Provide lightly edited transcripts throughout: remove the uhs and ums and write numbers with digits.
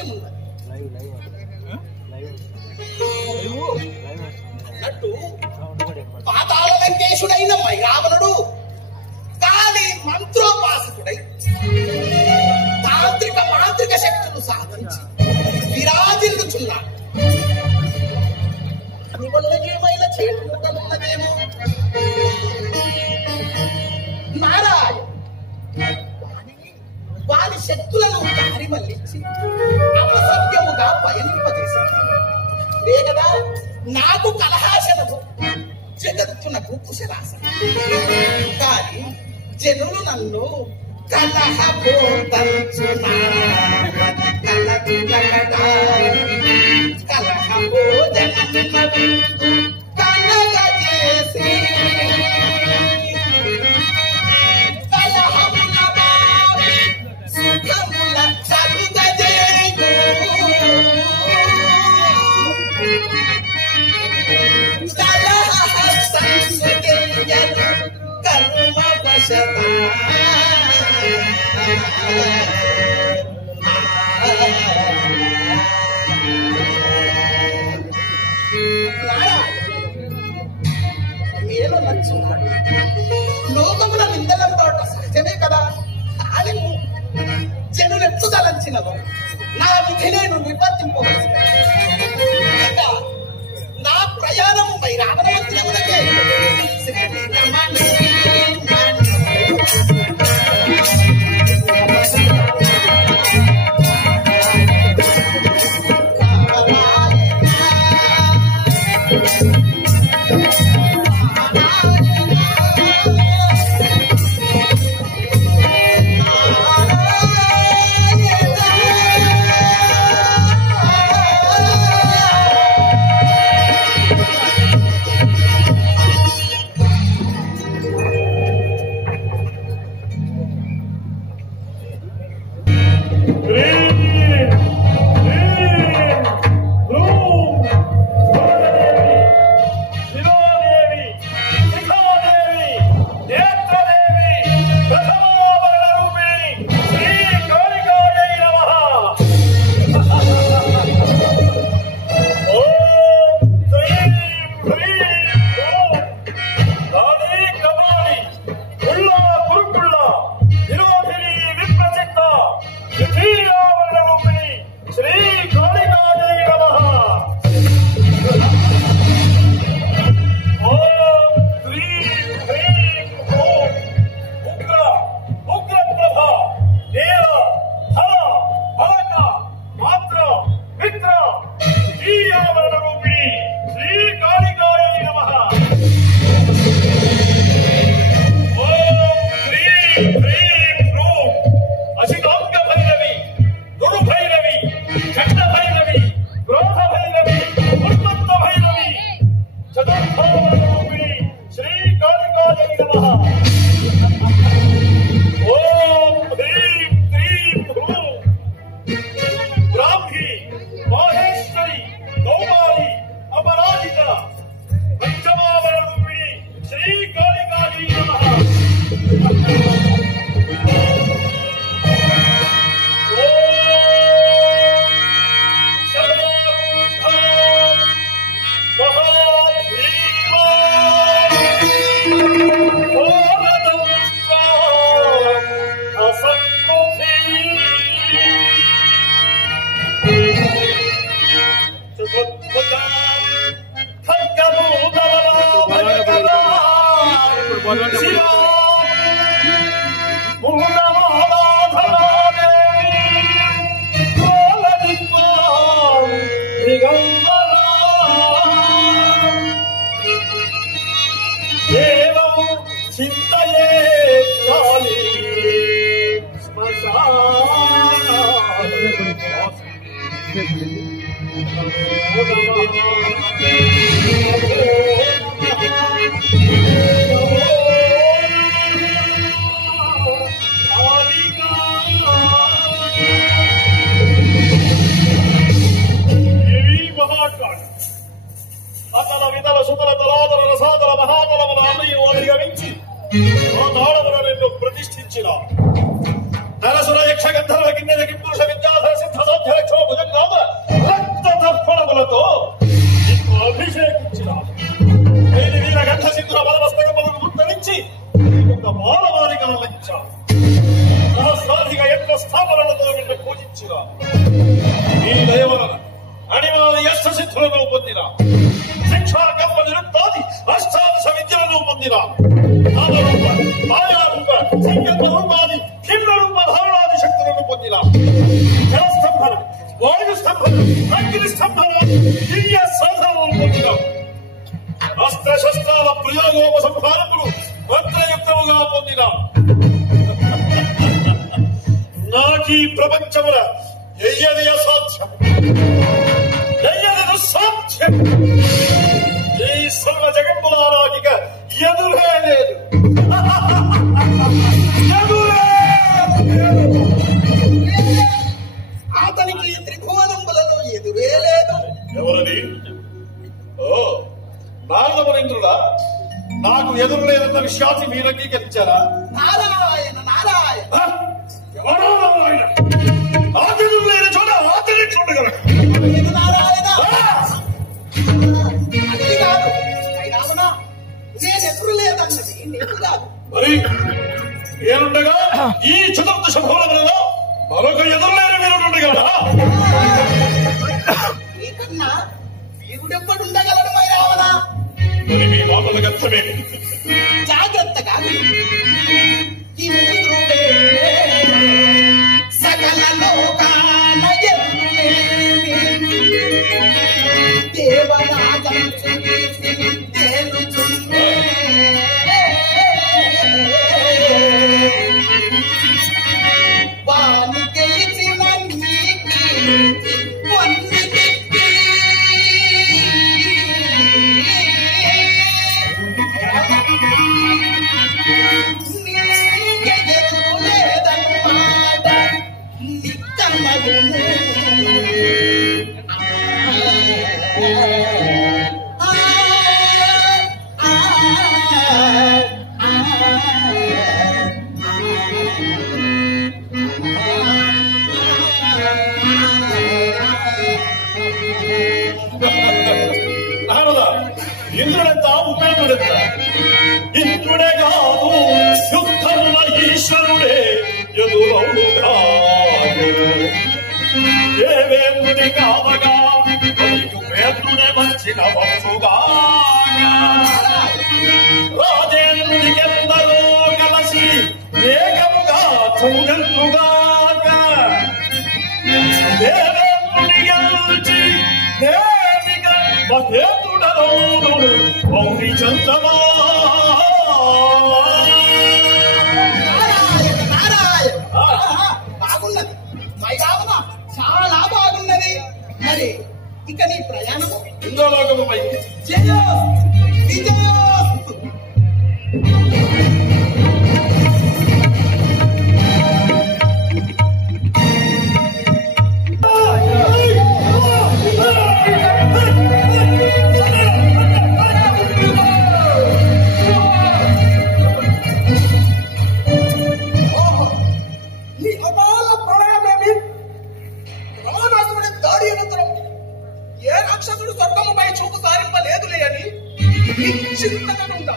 ఏమున్నది అన్నట్టు పాతాళ లంకేశుడైన రావణుడు కాలి మంత్రోపాసకుడై మాంత్రిక శక్తులు సాధించి విరాజిల్లుచున్నాడు. అని వల్ల ఏమైనా చేతున్నదేమో నారాయణ వారి శక్తులను దారి మళ్లించి అపసవ్యముగా పయనింపజేసింది. లే కదా నాకు కలహాశనము జగత్తునకు కుశలాసన. కానీ జనులు నన్ను కలహబోధనచేసి సుఖముల చదుగజేయు కలహ సంస్కృతియను కర్మవశత మేలు నచ్చున్నాడు. లోకముల నిందలంతోట సహజమే కదా. కానీ జనులెట్లు తలంచినదో నా విధి నేను నివర్తింపవలసి. నా ప్రయాణము రావణ మంత్రములకే ప్రతిష్ఠించిన నరసుర యక్ష గంధర్వ కిన్నెర కింపురుష విద్యాధర సిద్ధ సాధ్య లక్షో పొందిన శిక్షా కర్మ నిరుక్తాది అష్టాదశ విద్యలను పొందిన నామరూప మాయారూప సంకల్ప రూపాది కిన్న రూప ధారణాది శక్తులను పొందిన జలస్తంభన వాయు స్తంభన అగ్ని స్తంభన దివ్య సాధనలను పొందిన అస్త్ర శస్త్రాల ప్రయోగోపసంహారములు మంత్రయుక్తముగా పొందిన నాకీ ప్రపంచముల ఎయ్యది అసాధ్యం ఎయ్యది దుస్సాధ్యం ఈ సర్వ జగన్ములారాగిక ఎదురే లేదు అతనికి త్రిభువనంబులలో ఎదురే లేదు. ఎవరిది? ఓ నారదమునింద్రుడా, నాకు ఎదురు లేదన్న విషయాన్ని మీరు అంగీకరించారా? నారాయణ నారాయణ ఎవరో నారాయణ ఆకెదురు లేని చోట ఆతని చూడగలరు. నారాయణ అది కాదు శ్రీరామణ, నేను ఎదురు లేదన్నది నీకు కాదు. మరి నేనుండగా ఈ చతుర్దశ భూములలో మరొక ఎదురులేని వీరుడుండగలడా? నీకన్నా వీరుడెప్పుడుండగలడు రావణ? మరి మీ మాటలకు అర్థమే. జాగ్రత్తగా ఇంద్రుడే సకల లోకాల ఎదురులేని దేవరాజం తేలుచుండే వాని గెలిచిన నీకి వన్ని తిప్పి నీకే ఎదురులేదన్నమాట నిక్కమగును. నారద, ఇంద్రుడెంత ఉపేంద్రుడెంత? ఇంద్రుడే కాదు యుద్ధముల ఈశ్వరుడే ఎదురవుగా దేవేంద్రుడి కావగా మరియు వేంద్రుడే మంచిన వంశుగా రాజేంద్రుడికెందరో కలిసి ఏకముగా చూడెందుగాక దేవేంద్రుడి గెలిచి దేవిగా మహేంద్రుడనోడు పౌరి చంద్రమా. బాగున్నది మైరావణ, చాలా బాగున్నది. మరి ఇక నీ ప్రయాణము ఇంద్రలోకముపై జయ విజయోస్తు. నీ అపాల ప్రళయమేమి రావణాసురుడి దాడి అనంతరం ఏ రాక్షసుడు స్వర్గముపై చూపు సారింపలేదులే అని నిశ్చింతగా ఉందా.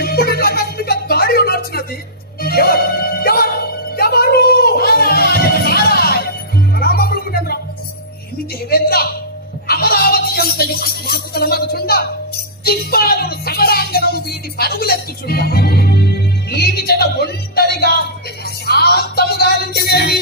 ఇప్పుడు ఆకస్మిక దాడి నడిచినది ఎవరు ఎవరు ఎవరు? రామములుగునేంద్ర, ఏమి దేవేంద్ర, అమరావతి ఎంతయు అనాకుతలమగుచుండ దిక్పాలుడు సమరాంగణం వీటి పరుగులెత్తుచుండ నీటి చెట ఒంటరిగా శాంతముగా నింటివేమి?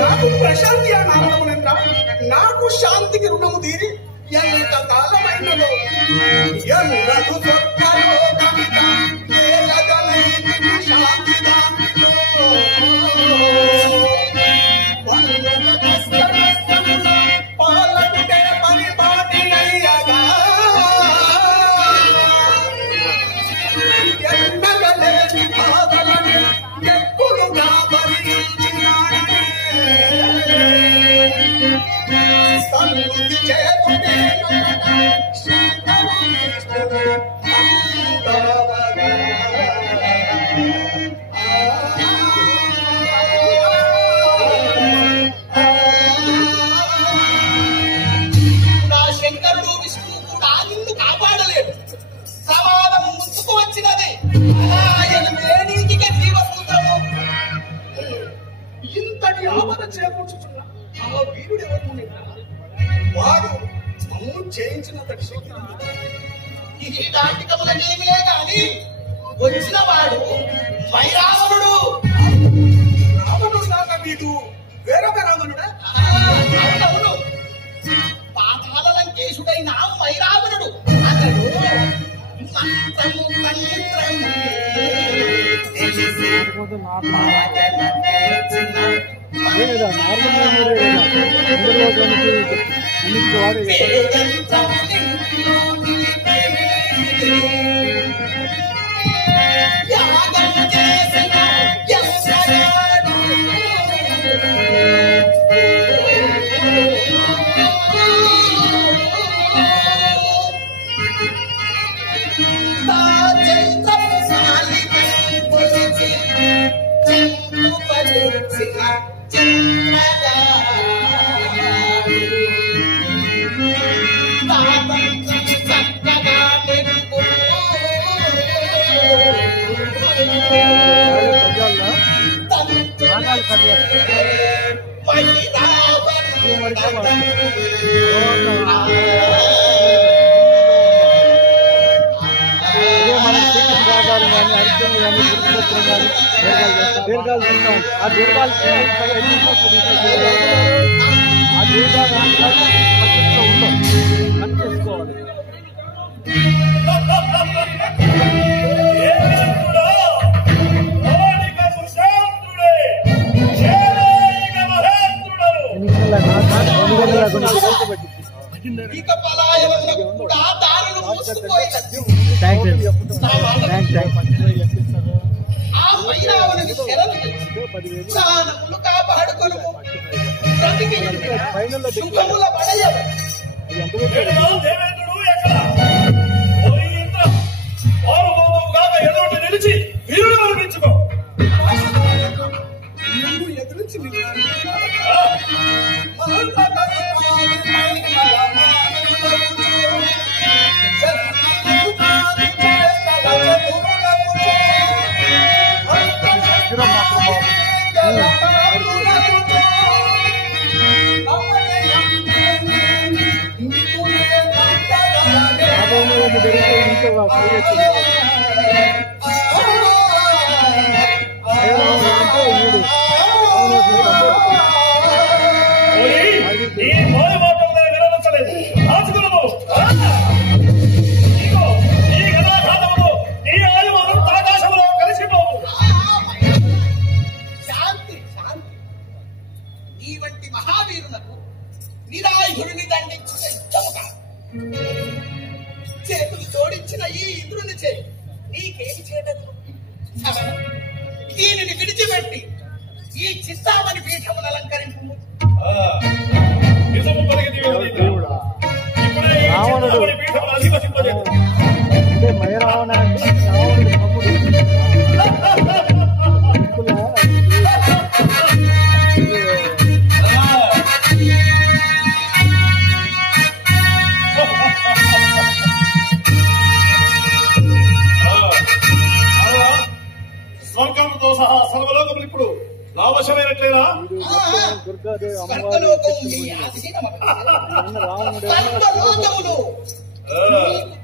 నాకు ప్రశాంతి నారదమునేంద్ర, నాకు శాంతికి రుణము తీరి ఎంత కాలమైనదో ఎన్నడు స్వర్గలోకమిట ఏలగలైన శాంతి దానిలో పాలకుటే పరిపాటినయ్యగా ఎన్నగలేని బాధలని ఎప్పుడుగా భరించినాడే సన్నిధి చేతుడే శంకరుడు విష్ణువు కూడా నిన్ను కాపాడలేడు. ప్రమాదం ముందుకు వచ్చినది. జీవసూత్రము ఇంతటి ఆపద చేకూర్చుతున్న ఆ వీరుడు ఎవరు? వాడు మమ్ము చేయించినంతటి శక్తి ఈ నాటకములనేమిలే గాని వచ్చిన వాడు వైరావణుడు. రావణుడు దాకా వీడు వేరొక రావణుడా? అవునవును, పాతాళ లంకేశుడైన వైరావణుడు. అతడు మంత్రము తంత్రము ఇక పలాయనమునకు కూడా దారులు మూసుకుపోయినది. ఆ వైరావణుని శరణు ప్రాణములు కాపాడుకొను, బ్రతికి సుఖముల పడయవు. నిలిచి వీరుడు అనిపించుకో. ఎదురించి చేతులు జోడించిన ఈ ఇంద్రుని చేయి నీకేమి చేయదు. దీనిని విడిచిపెట్టి ఈ చిత్తామణి పీఠమును అలంకరింపు. మయరావణ అంటే రావణుడు స్వర్గంతో సహా సర్వలోకములు ఇప్పుడు లాభశమైనట్లేదా?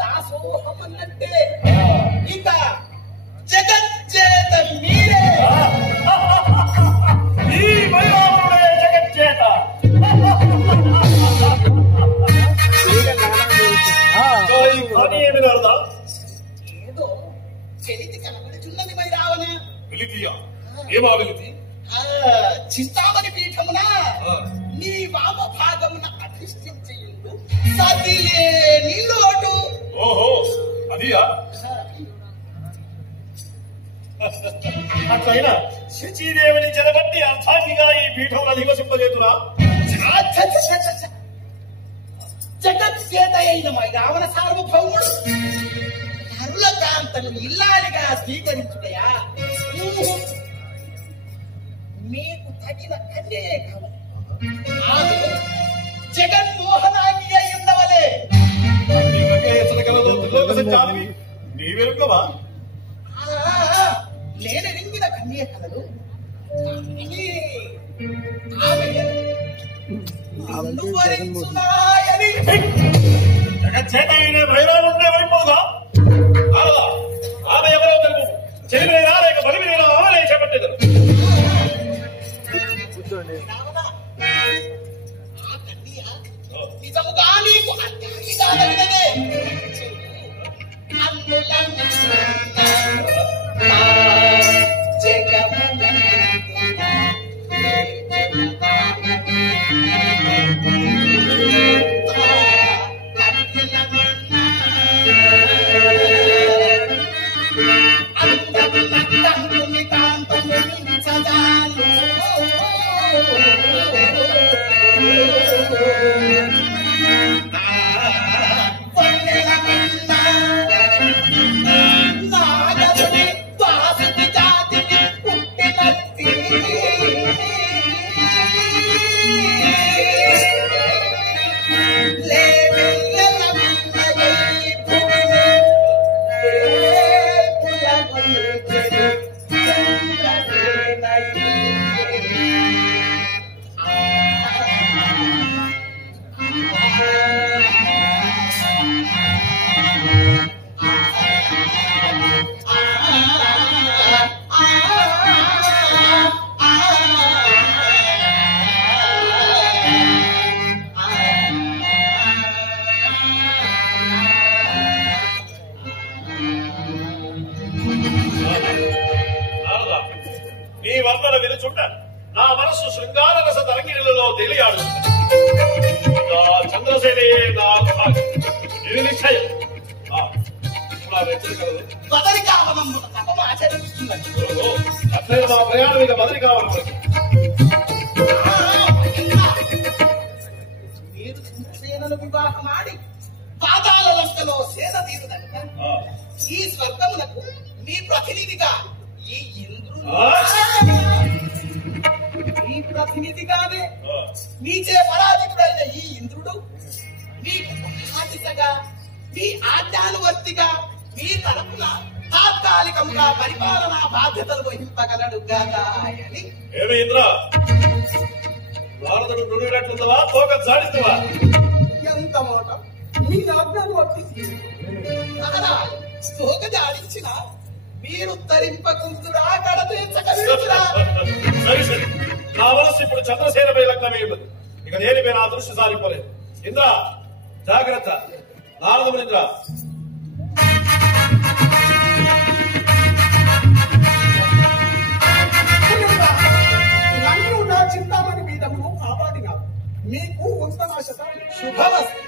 దాసోహమన్నట్టే ఇక జగజ్జేత మీరే. ఈ వైరావణుడే జగజ్జేత. ఏదో చెలితి కనబడుచున్నది వైరావణ. వెలితియా? ఏమా వెలితి? చిత్తామణి పీఠమున నీ వామ భాగమున అధిష్ఠించయుండు సతిలేని లోటు. ఓహో అదియా? అట్లయినా శచీదేవిని చెరబట్టి అర్థాంగిగా ఈ పీఠంలో నివసింపజేతురా? జగత్సేత అయిన రావణ సార్వభౌముడు హరులకాంతను ఇల్లాలిగా స్వీకరించుటయా? మీకు తగిన కన్యయే కావాలి. ఆమె జగన్మోహనాన్ని అయి ఉండవలే. నీ వెనుకవా? నేనెరింగిన కన్య కలలు కానీ ఆమె భరించునాయని జగచ్చేతైన భైరవుండే వైపోగా ఆమె ఎవరో తెలుపు చెలిమినా లేక బలిమినా ఆమె చేపట్టేదారు కూర్చోండి. నిజముగా నీకు అత్యాగిగా తగినదే నీ వర్ణన వినుచుంట నా మనస్సు శృంగార రస తరంగిణులలో తేలియాడు చంద్రసేనయే నా ఇది నిశ్చయం బదరికావనమున తపము ఆచరిస్తున్నది. అట్లే మా ప్రయాణం ఇక బదరి కావడం మీరు సేనను వివాహమాడి పాతాళ లంకలో సేన తీరుదంట ఈ స్వర్గమునకు మీ ప్రతినిధిగా ఈ ఇంద్రుడు మీ ప్రతినిధిగానే మీచే పరాజితుడైన ఈ ఇంద్రుడు మీకు బాధ్యతగా మీ ఆజ్ఞానువర్తిగా మీ తరపున తాత్కాలికముగా పరిపాలనా బాధ్యతలు వహింపగలడు కదా అని. ఏమి ఇంద్ర భారతుడు నుడినట్లుందవా తోక జాడిస్తావా? ఎంత మాట మీ ఆజ్ఞానువర్తి తోక జాడించిన మీరు తరింపకుందురా కడతీర్చగలుగుతురా. సరి సరి నా మనస్సు ఇప్పుడు చంద్రసేనపై లగ్నమై ఉన్నది. ఇక దేనిపై నా దృష్టి సారిపోలేదు. ఇంద్ర జాగ్రత్త. నారదముని ఇంద్ర నన్ను నా చింతామణి పీఠమును కాపాడినారు. మీకు ఉత్తమాశత శుభమస్తు.